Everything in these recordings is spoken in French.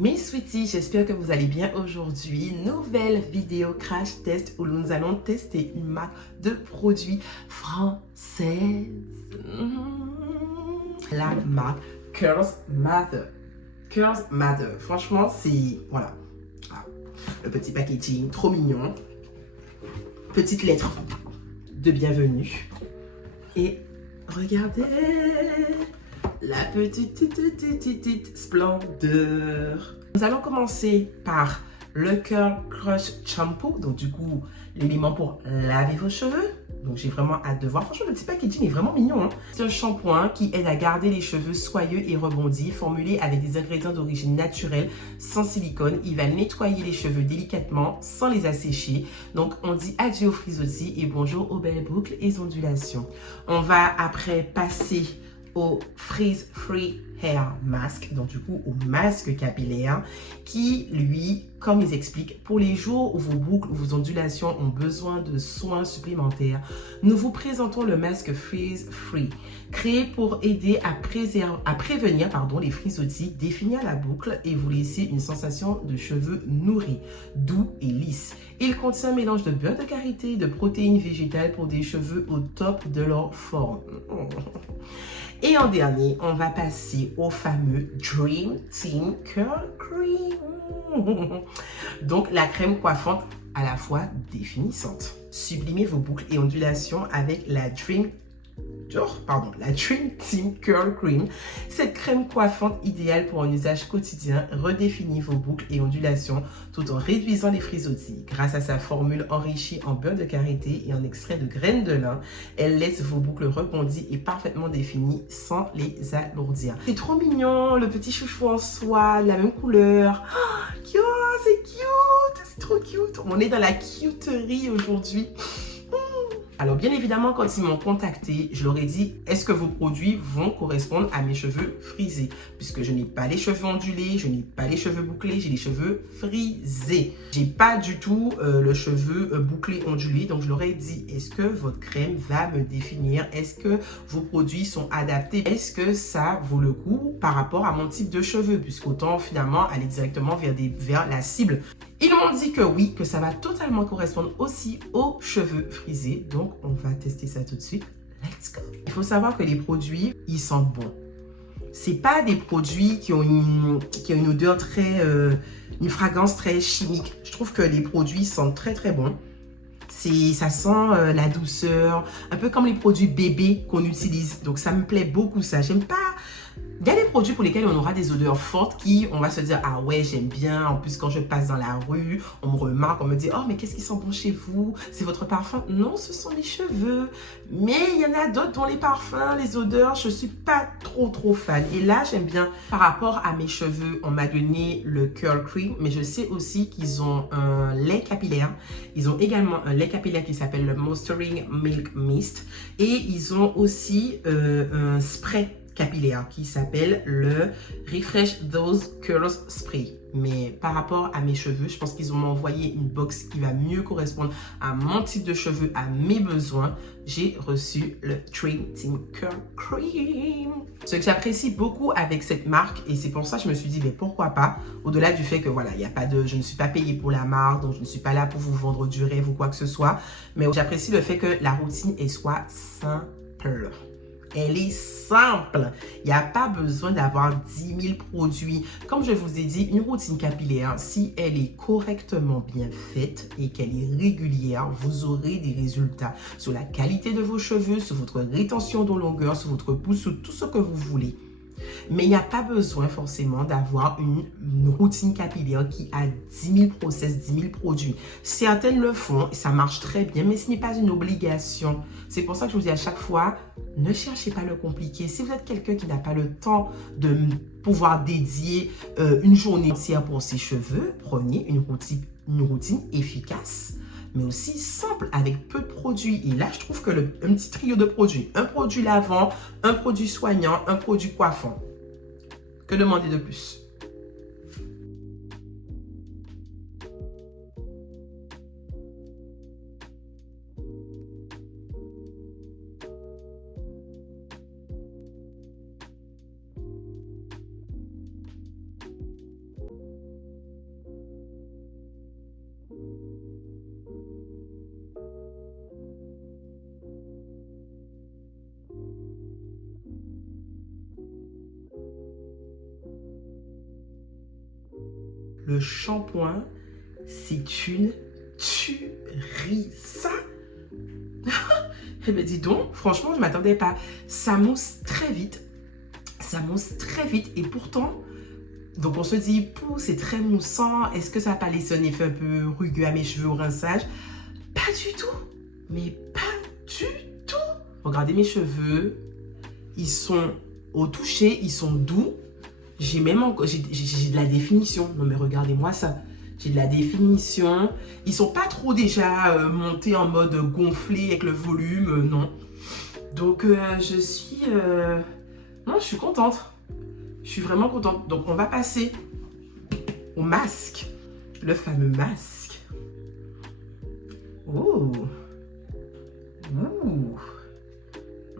Mes sweeties, j'espère que vous allez bien aujourd'hui. Nouvelle vidéo crash test où nous allons tester une marque de produits française. La marque Curls Matter. Curls Matter. Franchement, c'est... Voilà. Ah, le petit packaging, trop mignon. Petite lettre de bienvenue. Et regardez la petite splendeur. Nous allons commencer par le Curl Crush Shampoo. Donc du coup, l'élément pour laver vos cheveux. Donc j'ai vraiment hâte de voir. Franchement, le petit packaging est vraiment mignon. C'est un shampoing qui aide à garder les cheveux soyeux et rebondis, formulé avec des ingrédients d'origine naturelle, sans silicone. Il va nettoyer les cheveux délicatement, sans les assécher. Donc on dit adieu aux frisottis et bonjour aux belles boucles et ondulations. On va après passer au Frizz Free Hair Mask, donc du coup au masque capillaire qui lui, comme ils expliquent, pour les jours où vos boucles ou vos ondulations ont besoin de soins supplémentaires, nous vous présentons le masque Frizz Free, créé pour aider à prévenir les frisottis, définir la boucle et vous laisser une sensation de cheveux nourris, doux et lisses. Il contient un mélange de beurre de karité et de protéines végétales pour des cheveux au top de leur forme. Et en dernier, on va passer au fameux Dream Team Curl Cream. Donc, la crème coiffante à la fois définissante. Sublimez vos boucles et ondulations avec la Dream Team Curl Cream. Cette crème coiffante idéale pour un usage quotidien redéfinit vos boucles et ondulations tout en réduisant les frisottis. Grâce à sa formule enrichie en beurre de karité et en extrait de graines de lin, elle laisse vos boucles rebondies et parfaitement définies sans les alourdir. C'est trop mignon, le petit chouchou en soie, la même couleur. Oh, c'est cute, c'est trop cute. On est dans la cuterie aujourd'hui. Alors bien évidemment, quand ils m'ont contacté, je leur ai dit, est-ce que vos produits vont correspondre à mes cheveux frisés? Puisque je n'ai pas les cheveux ondulés, je n'ai pas les cheveux bouclés, j'ai les cheveux frisés. J'ai pas du tout le cheveu bouclé ondulé. Donc je leur ai dit, est-ce que votre crème va me définir? Est-ce que vos produits sont adaptés? Est-ce que ça vaut le coup par rapport à mon type de cheveux? Puisqu'autant finalement aller directement vers la cible. Ils m'ont dit que oui, que ça va totalement correspondre aussi aux cheveux frisés. Donc, on va tester ça tout de suite. Let's go! Il faut savoir que les produits, ils sentent bon. C'est pas des produits qui ont une odeur très... une fragrance très chimique. Je trouve que les produits sentent très très bon. Ça sent la douceur, un peu comme les produits bébés qu'on utilise. Donc, ça me plaît beaucoup ça. J'aime pas... Il y a des produits pour lesquels on aura des odeurs fortes qui, on va se dire, ah ouais, j'aime bien. En plus, quand je passe dans la rue, on me remarque, on me dit, oh, mais qu'est-ce qui sent bon chez vous? C'est votre parfum? Non, ce sont les cheveux. Mais il y en a d'autres dont les parfums, les odeurs, je ne suis pas trop fan. Et là, j'aime bien. Par rapport à mes cheveux, on m'a donné le Curl Cream, mais je sais aussi qu'ils ont un lait capillaire. Ils ont également un lait capillaire qui s'appelle le Moisturizing Milk Mist. Et ils ont aussi un spray capillaire qui s'appelle le Refresh Those Curls Spray. Mais par rapport à mes cheveux, je pense qu'ils ont envoyé une box qui va mieux correspondre à mon type de cheveux, à mes besoins. J'ai reçu le Dream Team Curl Cream. Ce que j'apprécie beaucoup avec cette marque, et c'est pour ça que je me suis dit, mais pourquoi pas, au-delà du fait que voilà, il y a pas de, je ne suis pas payée pour la marque, donc je ne suis pas là pour vous vendre du rêve ou quoi que ce soit, mais j'apprécie le fait que la routine soit simple. Elle est simple. Il n'y a pas besoin d'avoir 10 000 produits. Comme je vous ai dit, une routine capillaire, si elle est correctement bien faite et qu'elle est régulière, vous aurez des résultats sur la qualité de vos cheveux, sur votre rétention de longueur, sur votre pousse, sur tout ce que vous voulez. Mais il n'y a pas besoin forcément d'avoir une routine capillaire qui a 10 000 process, 10 000 produits. Certaines le font et ça marche très bien, mais ce n'est pas une obligation. C'est pour ça que je vous dis à chaque fois, ne cherchez pas le compliqué. Si vous êtes quelqu'un qui n'a pas le temps de pouvoir dédier une journée entière pour ses cheveux, prenez une routine efficace, mais aussi simple, avec peu de produits. Et là, je trouve que un petit trio de produits, un produit lavant, un produit soignant, un produit coiffant. Que demander de plus? le shampoing, c'est une tuerie. Ça, eh bien dis donc, franchement, je ne m'attendais pas. Ça mousse très vite. Ça mousse très vite et pourtant, donc on se dit, c'est très moussant. Est-ce que ça va pas laisser un effet un peu rugueux à mes cheveux au rinçage? Pas du tout. Mais pas du tout. Regardez mes cheveux. Ils sont au toucher, ils sont doux. J'ai même encore, j'ai de la définition. Non mais regardez-moi ça. J'ai de la définition. Ils sont pas trop déjà montés en mode gonflé avec le volume, non. Donc je suis contente. Je suis vraiment contente. Donc on va passer au masque. Le fameux masque. Oh. Ouh.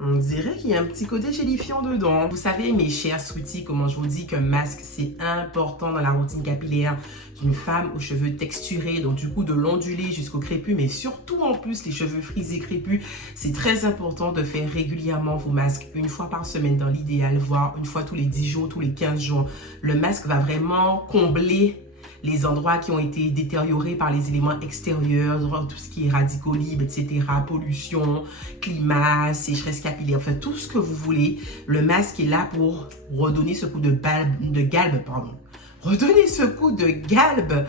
On dirait qu'il y a un petit côté gélifiant dedans. Vous savez, mes chers sweeties, comment je vous dis qu'un masque, c'est important dans la routine capillaire d'une femme aux cheveux texturés, donc du coup de l'ondulé jusqu'au crépus, mais surtout en plus les cheveux frisés crépus. C'est très important de faire régulièrement vos masques, une fois par semaine dans l'idéal, voire une fois tous les 10 jours, tous les 15 jours. Le masque va vraiment combler les endroits qui ont été détériorés par les éléments extérieurs, tout ce qui est radicaux libres, etc., pollution, climat, sécheresse capillaire, enfin tout ce que vous voulez. Le masque est là pour redonner ce coup de galbe, redonner ce coup de galbe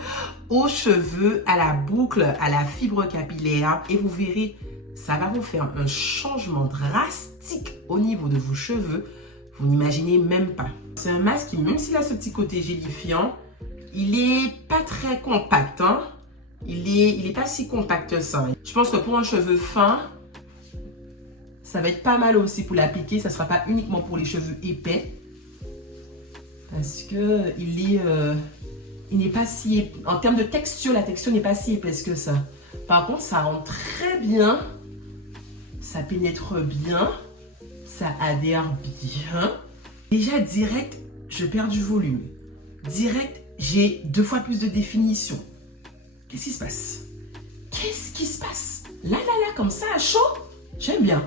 aux cheveux, à la boucle, à la fibre capillaire. Et vous verrez, ça va vous faire un changement drastique au niveau de vos cheveux. Vous n'imaginez même pas. C'est un masque qui, même s'il a ce petit côté gélifiant, il est pas très compact, hein. Il est pas si compact que ça. Je pense que pour un cheveu fin, ça va être pas mal aussi pour l'appliquer. Ça sera pas uniquement pour les cheveux épais. Parce que il n'est pas si... En termes de texture, la texture n'est pas si épaisse que ça. Par contre, ça rentre très bien. Ça pénètre bien. Ça adhère bien. Déjà, direct, je perds du volume. Direct, j'ai 2 fois plus de définition. Qu'est-ce qui se passe? Qu'est-ce qui se passe? Là, comme ça, à chaud, j'aime bien.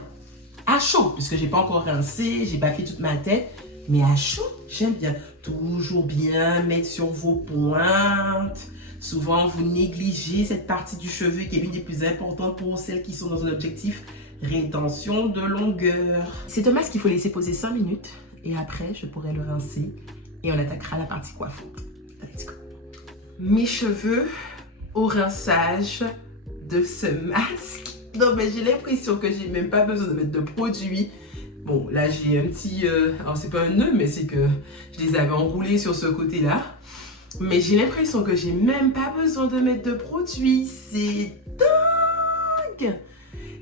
À chaud, puisque j'ai pas encore rincé, j'ai pas fait toute ma tête. Mais à chaud, j'aime bien. Toujours bien mettre sur vos pointes. Souvent, vous négligez cette partie du cheveu qui est l'une des plus importantes pour celles qui sont dans un objectif rétention de longueur. C'est un masque qu'il faut laisser poser 5 minutes. Et après, je pourrai le rincer. Et on attaquera la partie coiffante. Let's go. Mes cheveux au rinçage de ce masque. Non, mais j'ai l'impression que j'ai même pas besoin de mettre de produit. Bon, là, j'ai un petit... alors, c'est pas un nœud, mais c'est que je les avais enroulés sur ce côté-là. Mais j'ai l'impression que j'ai même pas besoin de mettre de produit. C'est dingue!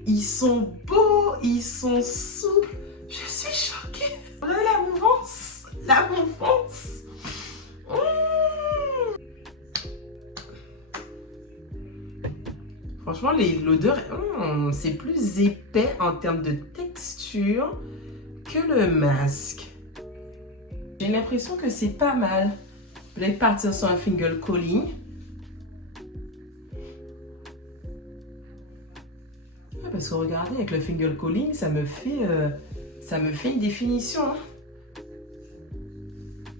Ils sont beaux, ils sont souples. Je suis choquée. Voilà la mouvance. La mouvance. Franchement, l'odeur, c'est plus épais en termes de texture que le masque. J'ai l'impression que c'est pas mal. Peut-être partir sur un finger calling. Parce que regardez, avec le finger calling, ça me fait une définition.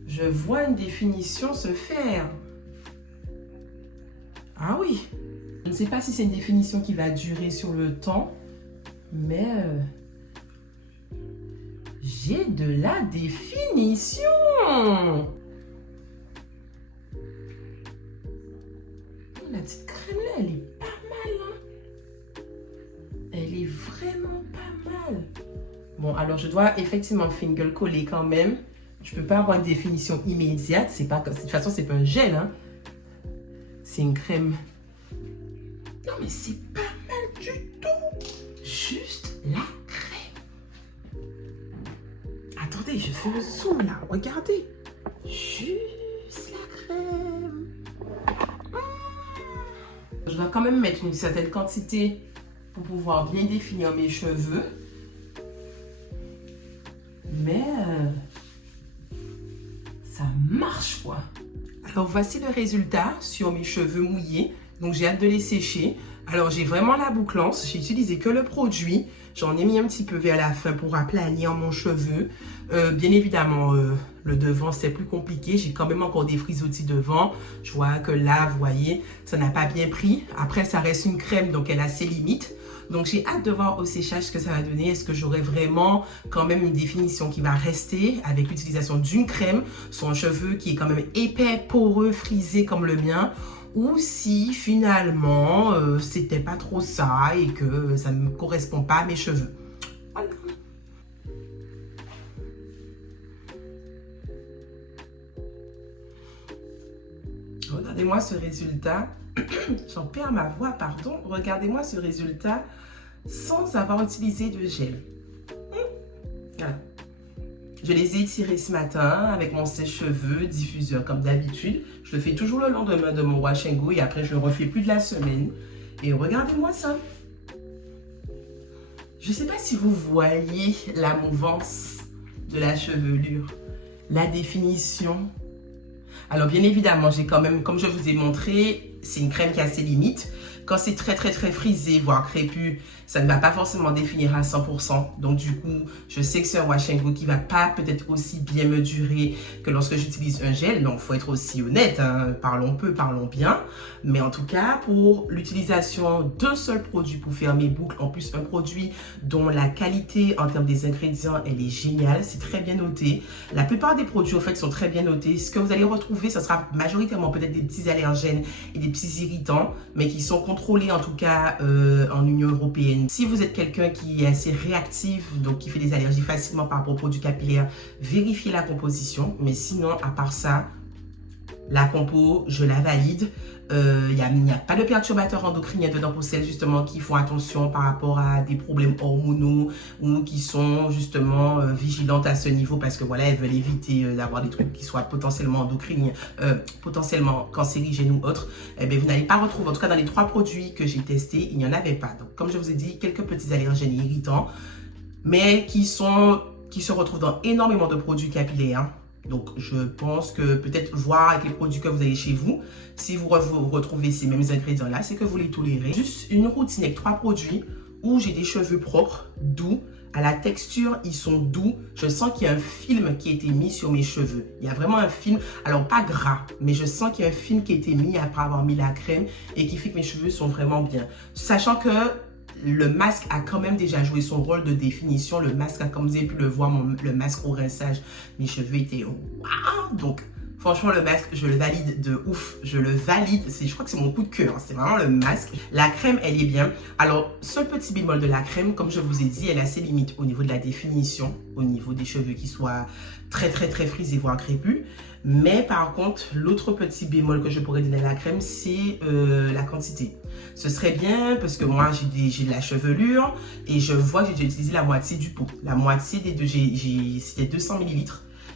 Je vois une définition se faire. Ah oui. Je ne sais pas si c'est une définition qui va durer sur le temps, mais j'ai de la définition. La petite crème là, elle est pas mal, hein. Elle est vraiment pas mal. Bon, alors je dois effectivement finger coller quand même. Je peux pas avoir une définition immédiate. C'est pas, de toute façon, c'est pas un gel, hein. C'est une crème. Non, mais c'est pas mal du tout. Juste la crème. Attendez, je fais le zoom là. Regardez. Juste la crème. Je dois quand même mettre une certaine quantité pour pouvoir bien définir mes cheveux. Mais ça marche quoi. Alors voici le résultat sur mes cheveux mouillés. Donc j'ai hâte de les sécher. Alors, j'ai vraiment la bouclance. J'ai utilisé que le produit. J'en ai mis un petit peu vers la fin pour aplanir mon cheveu. Bien évidemment, le devant, c'est plus compliqué. J'ai quand même encore des frisottis devant. Je vois que là, vous voyez, ça n'a pas bien pris. Après, ça reste une crème, donc elle a ses limites. Donc, j'ai hâte de voir au séchage ce que ça va donner. Est-ce que j'aurai vraiment quand même une définition qui va rester avec l'utilisation d'une crème sur un cheveu qui est quand même épais, poreux, frisé comme le mien, ou si finalement c'était pas trop ça et que ça ne me correspond pas à mes cheveux. Voilà. Regardez-moi ce résultat. J'en perds ma voix, pardon. Regardez-moi ce résultat sans avoir utilisé de gel. Voilà. Je les ai étirés ce matin avec mon sèche-cheveux, diffuseur comme d'habitude. Je le fais toujours le lendemain de mon wash and go et après je le refais plus de la semaine. Et regardez-moi ça. Je ne sais pas si vous voyez la mouvance de la chevelure, la définition. Alors bien évidemment, j'ai quand même, comme je vous ai montré, c'est une crème qui a ses limites. Quand c'est très frisé, voire crépus, ça ne va pas forcément définir à 100%. Donc du coup, je sais que c'est un wash and go qui va pas peut-être aussi bien me durer que lorsque j'utilise un gel. Donc il faut être aussi honnête, hein. Parlons peu, parlons bien. Mais en tout cas, pour l'utilisation d'un seul produit pour faire mes boucles, en plus un produit dont la qualité en termes des ingrédients, elle est géniale, c'est très bien noté. La plupart des produits, en fait, sont très bien notés. Ce que vous allez retrouver, ce sera majoritairement peut-être des petits allergènes et des petits irritants, mais qui sont contrôlés en tout cas en Union européenne. Si vous êtes quelqu'un qui est assez réactif, donc qui fait des allergies facilement par rapport aux produits capillaires, vérifiez la composition. Mais sinon, à part ça, la compo, je la valide. Il n'y a pas de perturbateurs endocriniens dedans pour celles justement qui font attention par rapport à des problèmes hormonaux ou qui sont justement vigilantes à ce niveau parce que voilà, elles veulent éviter d'avoir des trucs qui soient potentiellement endocriniens, potentiellement cancérigènes ou autres. Eh bien, vous n'allez pas retrouver, en tout cas dans les 3 produits que j'ai testés, il n'y en avait pas. Donc, comme je vous ai dit, quelques petits allergènes irritants, mais qui se retrouvent dans énormément de produits capillaires. Donc, je pense que peut-être voir avec les produits que vous avez chez vous, si vous retrouvez ces mêmes ingrédients-là, c'est que vous les tolérez. Juste une routine avec 3 produits où j'ai des cheveux propres, doux. À la texture, ils sont doux. Je sens qu'il y a un film qui a été mis sur mes cheveux. Il y a vraiment un film, alors pas gras, mais je sens qu'il y a un film qui a été mis après avoir mis la crème et qui fait que mes cheveux sont vraiment bien. Sachant que le masque a quand même déjà joué son rôle de définition. Le masque, comme vous avez pu le voir, le masque au rinçage, mes cheveux étaient waouh. Donc, franchement, le masque, je le valide de ouf. Je le valide. Je crois que c'est mon coup de cœur. C'est vraiment le masque. La crème, elle est bien. Alors, ce petit bémol de la crème, comme je vous ai dit, elle a ses limites au niveau de la définition, au niveau des cheveux qui soient très frisés, voire crépus. Mais par contre, l'autre petit bémol que je pourrais donner à la crème, c'est la quantité. Ce serait bien parce que moi, j'ai de la chevelure et je vois que j'ai déjà utilisé la moitié du pot. La moitié des deux, c'était 200 ml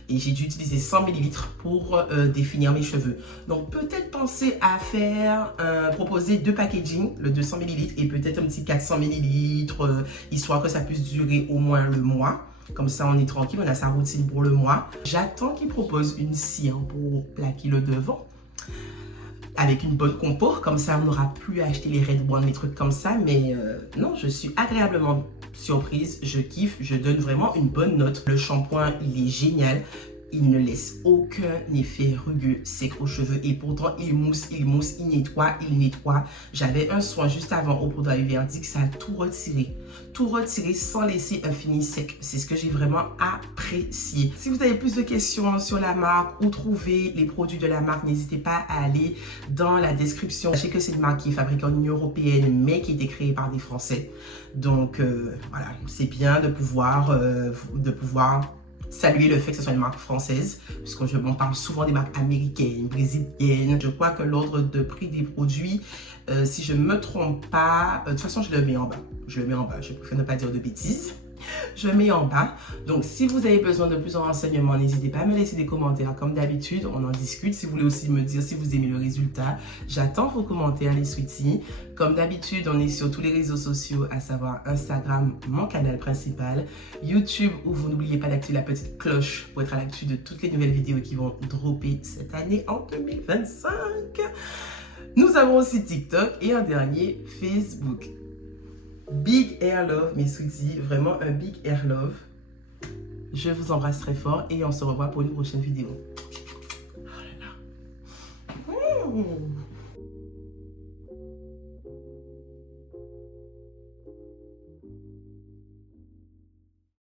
et j'ai dû utiliser 100 ml pour définir mes cheveux. Donc, peut-être penser à faire, proposer 2 packaging, le 200 ml et peut-être un petit 400 ml, histoire que ça puisse durer au moins le mois. Comme ça, on est tranquille, on a sa routine pour le mois. J'attends qu'il propose une cire pour plaquer le devant avec une bonne compo. Comme ça, on n'aura plus à acheter les Red One, les trucs comme ça. Mais non, je suis agréablement surprise. Je kiffe, je donne vraiment une bonne note. Le shampoing, il est génial. Il ne laisse aucun effet rugueux, sec aux cheveux et pourtant il mousse, il nettoie. J'avais un soin juste avant au poudre à Uverdic, ça a tout retiré sans laisser un fini sec. C'est ce que j'ai vraiment apprécié. Si vous avez plus de questions sur la marque ou trouver les produits de la marque, n'hésitez pas à aller dans la description. Sachez que c'est une marque qui est fabriquée en Union européenne mais qui a été créée par des Français. Donc voilà, c'est bien de pouvoir saluer le fait que ce soit une marque française, puisque je m'en parle souvent des marques américaines, brésiliennes. Je crois que l'ordre de prix des produits, si je ne me trompe pas, de toute façon, je le mets en bas. Je préfère ne pas dire de bêtises. Je mets en bas. Donc, si vous avez besoin de plus de renseignements, n'hésitez pas à me laisser des commentaires. Comme d'habitude, on en discute. Si vous voulez aussi me dire si vous aimez le résultat, j'attends vos commentaires, les sweeties. Comme d'habitude, on est sur tous les réseaux sociaux, à savoir Instagram, mon canal principal, YouTube, où vous n'oubliez pas d'activer la petite cloche pour être à l'actu de toutes les nouvelles vidéos qui vont dropper cette année en 2025. Nous avons aussi TikTok et un dernier, Facebook. Big Air Love, mes sweeties, vraiment un Big Air Love. Je vous embrasse très fort et on se revoit pour une prochaine vidéo. Oh là là.